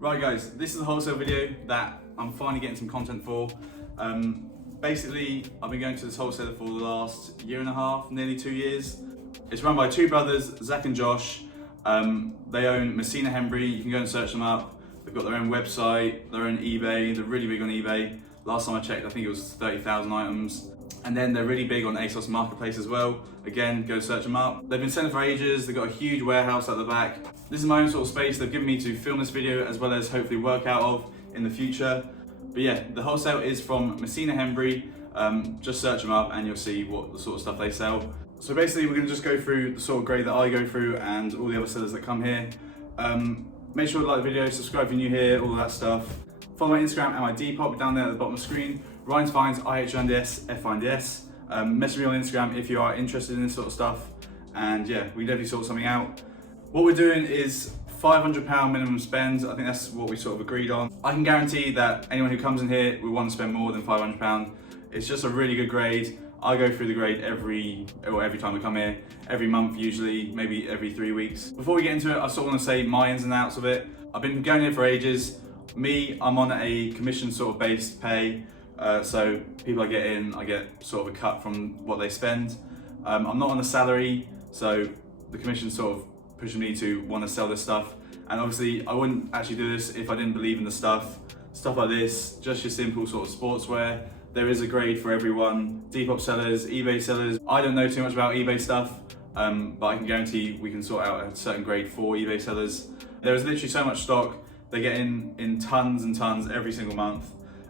Right guys, this is a wholesale video that I'm finally getting some content for. Basically, I've been going to this wholesaler for the last year and a half, nearly 2 years. It's run by two brothers, Zach and Josh. They own Messina Hembry. You can go and search them up. They've got their own website, their own eBay. They're really big on eBay. Last time I checked, I think it was 30,000 items. And then they're really big on ASOS Marketplace as well. Again, go search them up. They've been selling for ages. They've got a huge warehouse at the back. This is my own sort of space they've given me to film this video as well as hopefully work out of in the future. But yeah, the wholesale is from Messina Hembry. Just search them up and you'll see what the sort of stuff they sell. So basically we're gonna just go through the sort of grade that I go through and all the other sellers that come here. Make sure to like the video, subscribe if you're new here, all that stuff. Follow my Instagram and my Depop down there at the bottom of the screen. Ryan's Finds, IHNDS, FINDS. Message me on Instagram if you are interested in this sort of stuff. And yeah, we definitely sort something out. What we're doing is £500 minimum spend. I think that's what we sort of agreed on. I can guarantee that anyone who comes in here will want to spend more than £500. It's just a really good grade. I go through the grade every time I come here, every month usually, maybe every 3 weeks. Before we get into it, I sort of want to say my ins and outs of it. I've been going here for ages. I'm on a commission sort of based pay. So people I get in, I get sort of a cut from what they spend. I'm not on a salary, so the commission sort of pushing me to want to sell this stuff. And obviously I wouldn't actually do this if I didn't believe in the stuff. Stuff like this, just your simple sort of sportswear. There is a grade for everyone. Depop sellers, eBay sellers. I don't know too much about eBay stuff, but I can guarantee we can sort out a certain grade for eBay sellers. There is literally so much stock. They get in tons and tons every single month.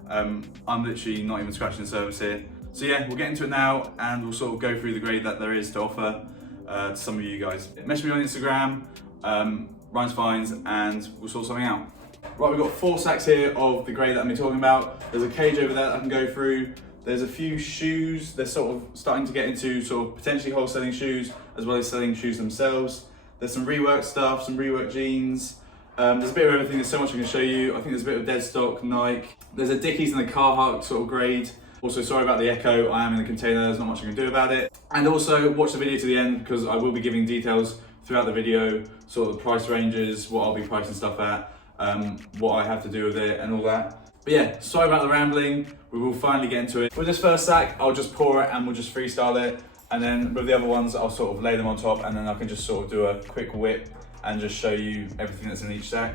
I'm literally not even scratching the surface here. So yeah, we'll get into it now and we'll sort of go through the grade that there is to offer to some of you guys. Message me on Instagram, Ryan's Finds, and we'll sort something out. Right, we've got 4 sacks here of the grade that I'm talking about. There's a cage over there that I can go through. There's a few shoes. They're sort of starting to get into sort of potentially wholesaling shoes as well as selling shoes themselves. There's some rework stuff, some rework jeans. There's a bit of everything. There's so much I can show you. I think there's a bit of dead stock, Nike. There's a Dickies and a Carhartt sort of grade. Also, sorry about the echo. I am in the container. There's not much I can do about it. And also, watch the video to the end because I will be giving details throughout the video, sort of the price ranges, what I'll be pricing stuff at, what I have to do with it and all that. But yeah, sorry about the rambling. We will finally get into it. With this first sack, I'll just pour it and we'll just freestyle it. And then with the other ones, I'll sort of lay them on top and then I can just sort of do a quick whip and just show you everything that's in each sack.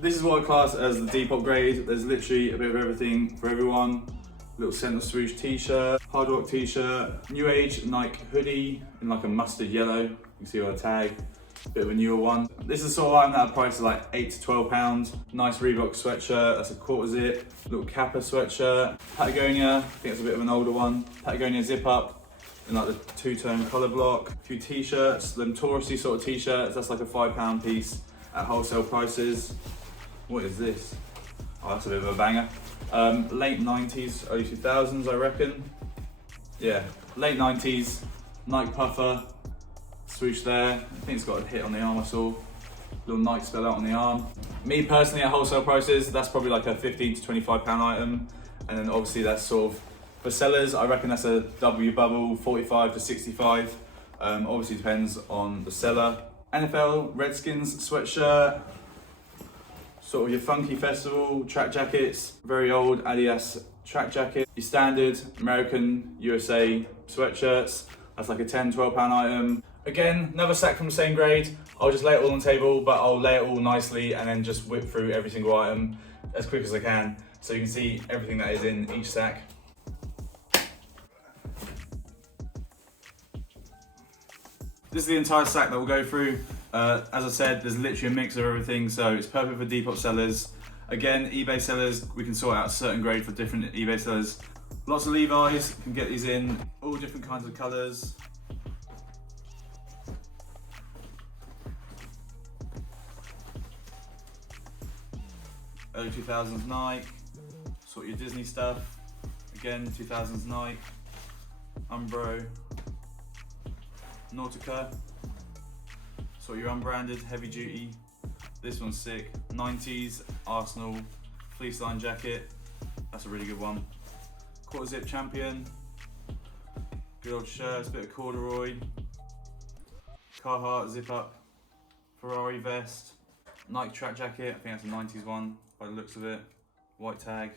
This is what I class as the Depop grade. There's literally a bit of everything for everyone. Little Sentinel Swoosh t-shirt, Hard Rock t-shirt, New Age Nike hoodie in like a mustard yellow. You can see on the tag, bit of a newer one. This is sort of item that I priced at like £8 to £12. Nice Reebok sweatshirt, that's a quarter zip. Little Kappa sweatshirt, Patagonia, I think it's a bit of an older one. Patagonia zip up in like the 2-tone color block. A few t-shirts, them touristy sort of t-shirts, that's like a £5 piece at wholesale prices. What is this? Oh, that's a bit of a banger. Late 90s, early 2000s, I reckon. Yeah, late 90s, Nike puffer, swoosh there. I think it's got a hit on the arm I saw. Little Nike spell out on the arm. Me personally at wholesale prices, that's probably like a £15 to £25 item. And then obviously that's sort of, for sellers, I reckon that's a W bubble, 45 to 65. Obviously depends on the seller. NFL Redskins sweatshirt. Sort of your funky festival track jackets, very old Adidas track jacket. Your standard American USA sweatshirts, that's like a £10, £12 item. Again, another sack from the same grade. I'll just lay it all on the table, but I'll lay it all nicely and then just whip through every single item as quick as I can so you can see everything that is in each sack. This is the entire sack that we'll go through. As I said, there's literally a mix of everything, so it's perfect for Depop sellers. Again, eBay sellers, we can sort out a certain grade for different eBay sellers. Lots of Levi's, can get these in all different kinds of colours. Early 2000s Nike, sort your Disney stuff. Again, 2000s Nike, Umbro, Nautica. Sort your unbranded heavy duty. This one's sick. 90s Arsenal fleece line jacket. That's a really good one. Quarter zip Champion. Good old shirts, bit of corduroy. Carhartt zip up Ferrari vest, Nike track jacket, I think that's a 90s one by the looks of it, white tag.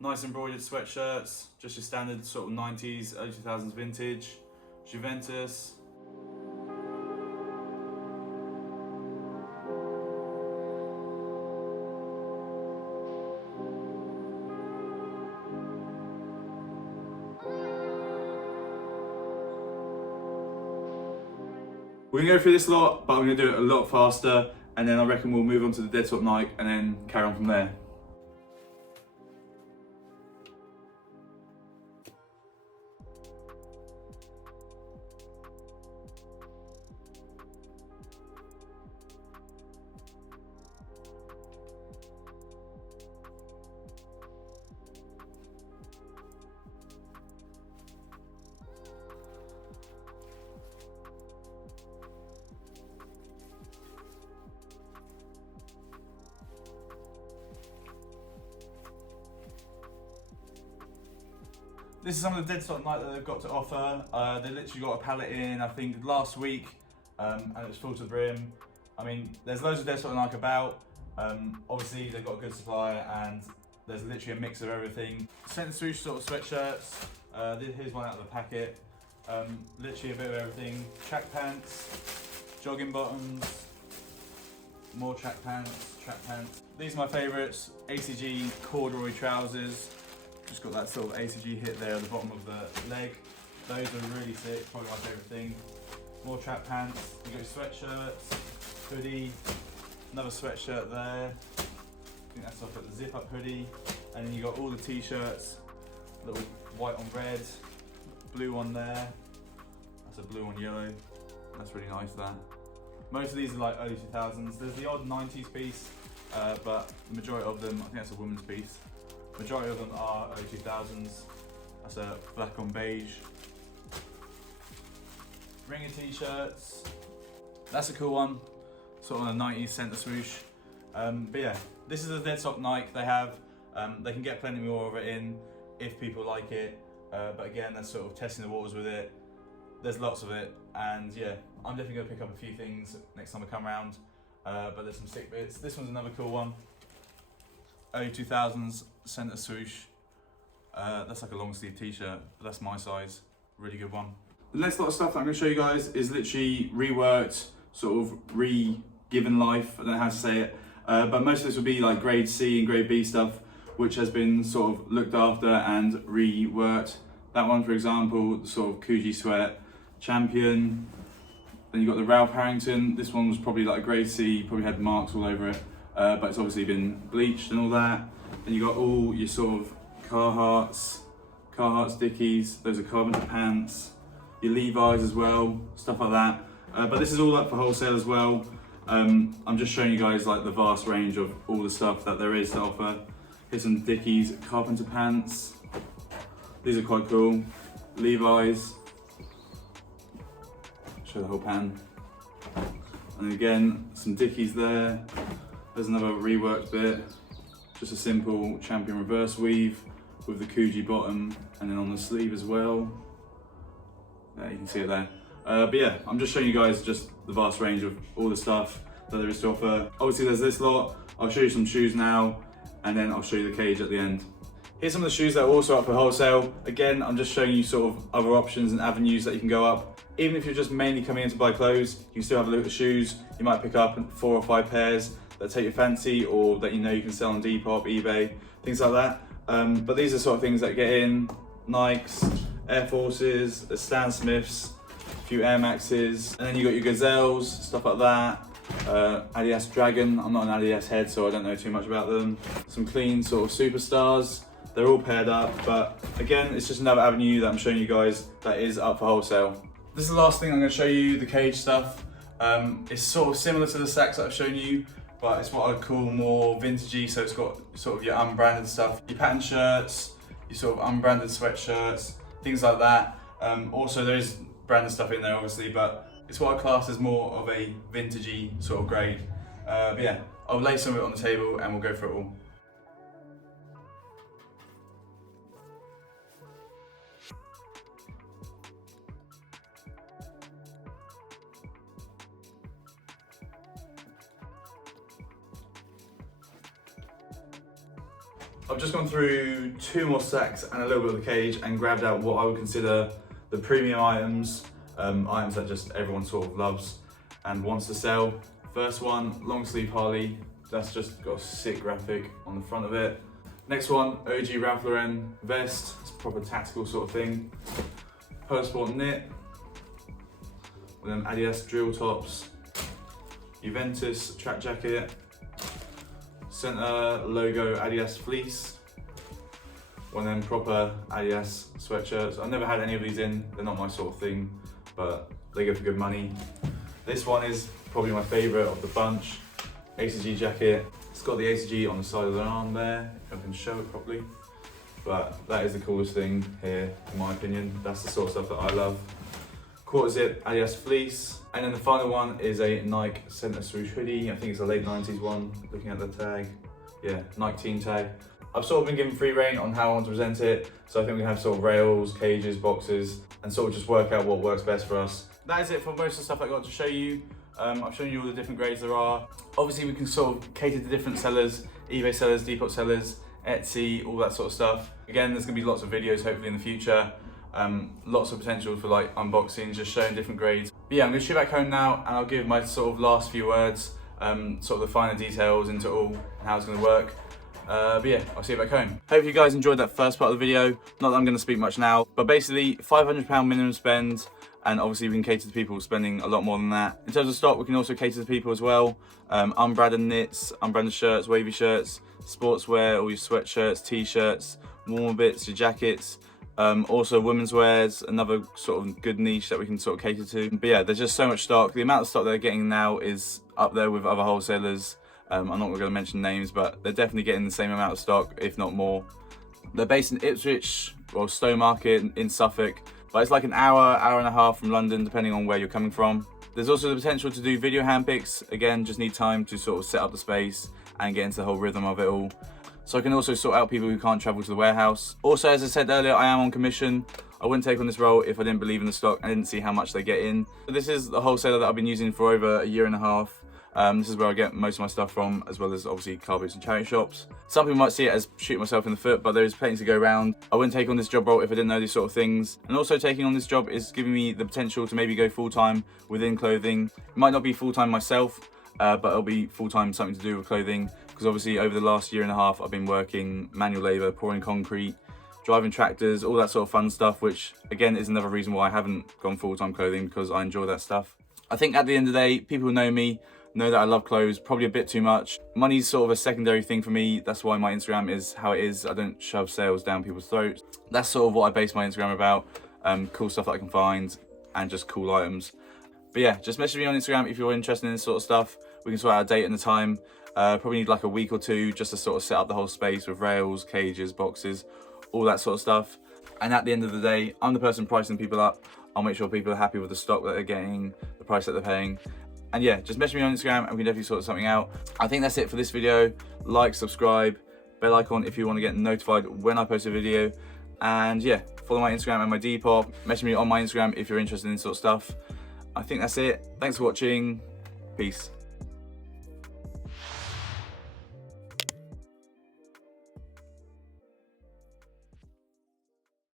Nice embroidered sweatshirts, just your standard sort of 90s, early 2000s vintage. Juventus. We're gonna go through this lot, but I'm gonna do it a lot faster, and then I reckon we'll move on to the Dead Top Nike and then carry on from there. This is some of the Dead Stock Nike that they've got to offer. They literally got a pallet in, I think, last week, and it was full to the brim. I mean, there's loads of Dead Stock Nike about. Obviously, they've got a good supply, and there's literally a mix of everything. Centre swoosh sort of sweatshirts. Here's one out of the packet. Literally a bit of everything. Track pants, jogging bottoms, more track pants. These are my favourites. ACG corduroy trousers. Just got that sort of ACG hit there at the bottom of the leg. Those are really sick, probably my favourite thing. More track pants, you got sweatshirts, hoodie, another sweatshirt there. I think that's off at the zip up hoodie. And then you got all the t-shirts, little white on red, blue on there. That's a blue on yellow. That's really nice, that. Most of these are like early 2000s. There's the odd 90s piece, but the majority of them, I think that's a women's piece. Majority of them are early 2000s. That's a black on beige. Ringer t-shirts. That's a cool one. Sort of a 90s centre swoosh. But yeah, this is a Dead Stock Nike they have. They can get plenty more of it in if people like it. But again, that's sort of testing the waters with it. There's lots of it, and yeah, I'm definitely gonna pick up a few things next time I come around. But there's some sick bits. This one's another cool one. Early 2000s centre swoosh. That's like a long sleeve t-shirt, but that's my size. Really good one. The next lot of stuff that I'm going to show you guys is literally reworked, sort of re-given life. I don't know how to say it, but most of this will be like grade C and grade B stuff, which has been sort of looked after and reworked. That one, for example, the sort of Coogee sweat, Champion. Then you got the Ralph Harrington. This one was probably like a grade C, probably had marks all over it. But it's obviously been bleached and all that. Then you got all your sort of Carhartts, Dickies, those are Carpenter pants, your Levi's as well, stuff like that. But this is all up for wholesale as well. I'm just showing you guys like the vast range of all the stuff that there is to offer. Here's some Dickies Carpenter pants. These are quite cool. Levi's. Show the whole pan. And again, some Dickies there. There's another reworked bit, just a simple Champion reverse weave with the Coogee bottom and then on the sleeve as well. There, you can see it there. But yeah, I'm just showing you guys just the vast range of all the stuff that there is to offer. Obviously there's this lot. I'll show you some shoes now and then I'll show you the cage at the end. Here's some of the shoes that are also up for wholesale. Again, I'm just showing you sort of other options and avenues that you can go up. Even if you're just mainly coming in to buy clothes, you can still have a look at the shoes. You might pick up 4 or 5 pairs that take your fancy or that you know you can sell on Depop, eBay, things like that. But these are sort of things that get in. Nikes, Air Forces, the Stan Smiths, a few Air Maxes, and then you got your Gazelles, stuff like that. Adidas Dragon, I'm not an Adidas head so I don't know too much about them. Some clean sort of superstars, they're all paired up, but again, it's just another avenue that I'm showing you guys that is up for wholesale. This is the last thing I'm going to show you, the cage stuff. It's sort of similar to the sacks that I've shown you, but it's what I'd call more vintagey, so it's got sort of your unbranded stuff, your pattern shirts, your sort of unbranded sweatshirts, things like that. Also there is branded stuff in there obviously, but it's what I class as more of a vintagey sort of grade. But yeah, I'll lay some of it on the table and we'll go through it all. I've just gone through 2 more sacks and a little bit of the cage and grabbed out what I would consider the premium items, items that just everyone sort of loves and wants to sell. First one, long sleeve Harley. That's just got a sick graphic on the front of it. Next one, OG Ralph Lauren vest. It's a proper tactical sort of thing. Polo Sport knit. With them Adidas drill tops. Juventus track jacket. Center logo Adidas fleece. One of them proper Adidas sweatshirts. I've never had any of these in. They're not my sort of thing, but they go for good money. This one is probably my favorite of the bunch. ACG jacket. It's got the ACG on the side of the arm there, if I can show it properly. But that is the coolest thing here, in my opinion. That's the sort of stuff that I love. Quarter zip Adidas fleece. And then the final one is a Nike center swoosh hoodie. I think it's a late 90s one, looking at the tag. Yeah, Nike team tag. I've sort of been given free reign on how I want to present it. So I think we have sort of rails, cages, boxes, and sort of just work out what works best for us. That is it for most of the stuff I got to show you. I've shown you all the different grades there are. Obviously we can sort of cater to different sellers, eBay sellers, Depop sellers, Etsy, all that sort of stuff. Again, there's gonna be lots of videos hopefully in the future. Lots of potential for like unboxings, just showing different grades. But yeah, I'm gonna shoot back home now and I'll give my sort of last few words, sort of the finer details into all and how it's gonna work. But yeah, I'll see you back home. Hope you guys enjoyed that first part of the video. Not that I'm gonna speak much now, but basically £500 minimum spend. And obviously we can cater to people spending a lot more than that. In terms of stock, we can also cater to people as well. Unbranded knits, unbranded shirts, wavy shirts, sportswear, all your sweatshirts, t-shirts, warmer bits, your jackets. Also women's wears, another sort of good niche that we can sort of cater to. But yeah, there's just so much stock. The amount of stock they're getting now is up there with other wholesalers. I'm not going to mention names, but they're definitely getting the same amount of stock, if not more. They're based in Ipswich, or Stowmarket in Suffolk. But it's like an hour, hour and a half from London, depending on where you're coming from. There's also the potential to do video hand picks. Again, just need time to sort of set up the space and get into the whole rhythm of it all. So I can also sort out people who can't travel to the warehouse. Also, as I said earlier, I am on commission. I wouldn't take on this role if I didn't believe in the stock and didn't see how much they get in. This is the wholesaler that I've been using for over a year and a half. This is where I get most of my stuff from, as well as obviously car boots and charity shops. Some people might see it as shooting myself in the foot, but there's plenty to go around. I wouldn't take on this job role if I didn't know these sort of things. And also taking on this job is giving me the potential to maybe go full-time within clothing. It might not be full-time myself, but it'll be full-time something to do with clothing. Because obviously over the last year and a half, I've been working manual labor, pouring concrete, driving tractors, all that sort of fun stuff, which again is another reason why I haven't gone full-time clothing, because I enjoy that stuff. I think at the end of the day, people who know me know that I love clothes, probably a bit too much. Money's sort of a secondary thing for me. That's why my Instagram is how it is. I don't shove sales down people's throats. That's sort of what I base my Instagram about. Cool stuff that I can find and just cool items. But yeah, just message me on Instagram if you're interested in this sort of stuff. We can sort out a date and a time. Probably need like a week or two just to sort of set up the whole space with rails, cages, boxes, all that sort of stuff. And at the end of the day, I'm the person pricing people up. I'll make sure people are happy with the stock that they're getting, the price that they're paying. And yeah, just message me on Instagram and we can definitely sort something out. I think that's it for this video. Like, subscribe, bell icon if you want to get notified when I post a video. And yeah, follow my Instagram and my Depop. Message me on my Instagram if you're interested in this sort of stuff. I think that's it. Thanks for watching. Peace.